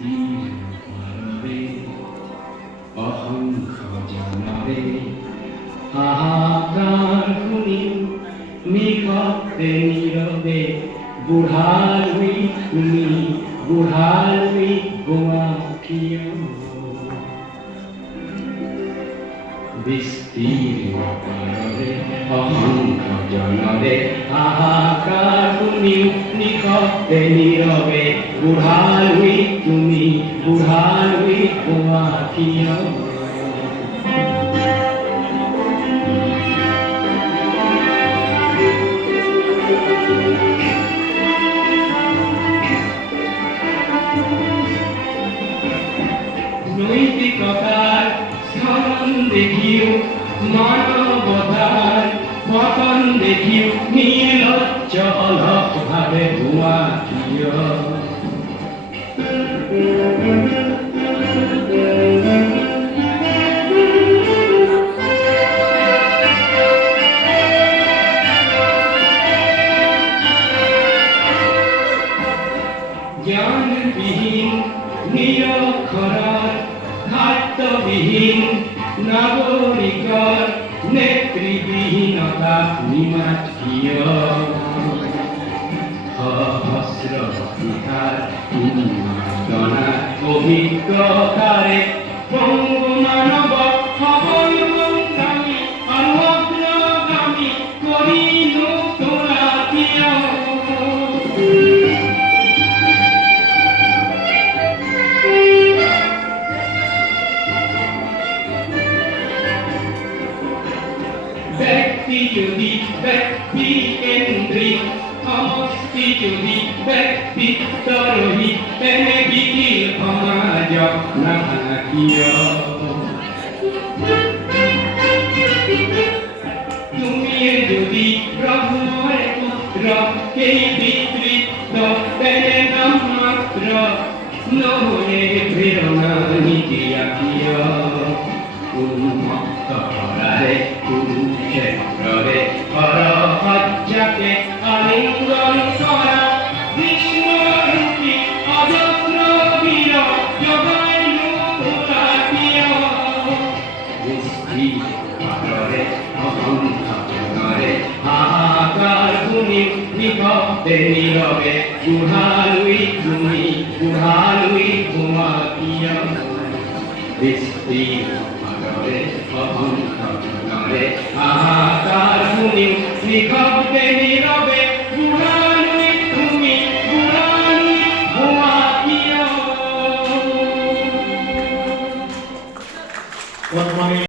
স্থির পারবে অহংখ জানাবে হাহাকার শুনি নিকটে নীরবে বুঢ়ালুই তুমি বুঢ়ালুই গোৱা কিয় বিস্তীৰ্ণ পাৰৰে অহংখ জনৰে হাহাকাৰ শুনি নিকটে নীৰবে বুঢ়ালুই তুমি বুঢ়ালুই গোৱা কিয় নৈতিকতার স্মরণ দেখিও মানবতার পতন দেখিও নির্লজ্জ অলক ভাবে ধোঁয়া কিয় জ্ঞানবিহীন নিরক্ষৰৰ খাদ্যবিহীন নাগৰিকৰ নেতৃবিহীনতা নিমাত কিয় সহস্ৰ শিক্ষাৰ উন্মাদনা অভিজ্ঞতাৰে পংগু মানৱ সবল সংগ্ৰামী আৰু অগ্ৰগামী কৰিনো তোলা কিয় ব্যক্তি যদি ব্যক্তি কেন্দ্রিক সমষ্টি যদি ব্যক্তিত্বরহিত তেনে বিকিল সমাজ নাকিয় তুমি যদি ব্ৰহ্মৰ পুত্ৰ সেই পিতৃত্ব তেনে নাম মাত্ৰ নহলে প্ৰেৰণা নিদিয়া কিয় উন্মত্ত কৰাৰে কুৰুক্ষেত্ৰৰে হৰসজ্জাকে আলিঙ্গন কৰা বিষ্ণুৰূপী অজস্ৰ বীৰ জগাইনো তোলা কিয় বিস্তীৰ্ণ পাৰৰে অহংখ জনৰে হাহাকাৰ শুনি নিকটে নীৰৱে বুঢ়ালুই তুমি বুঢ়ালুই গোৱা কিয় বিস্তীৰ্ণ পাৰৰে অহংখ জনৰে হাহাকাৰ শুনি নিকটে নীৰৱে বুঢ়ালুই তুমি বুঢ়ালুই গোৱা কিয়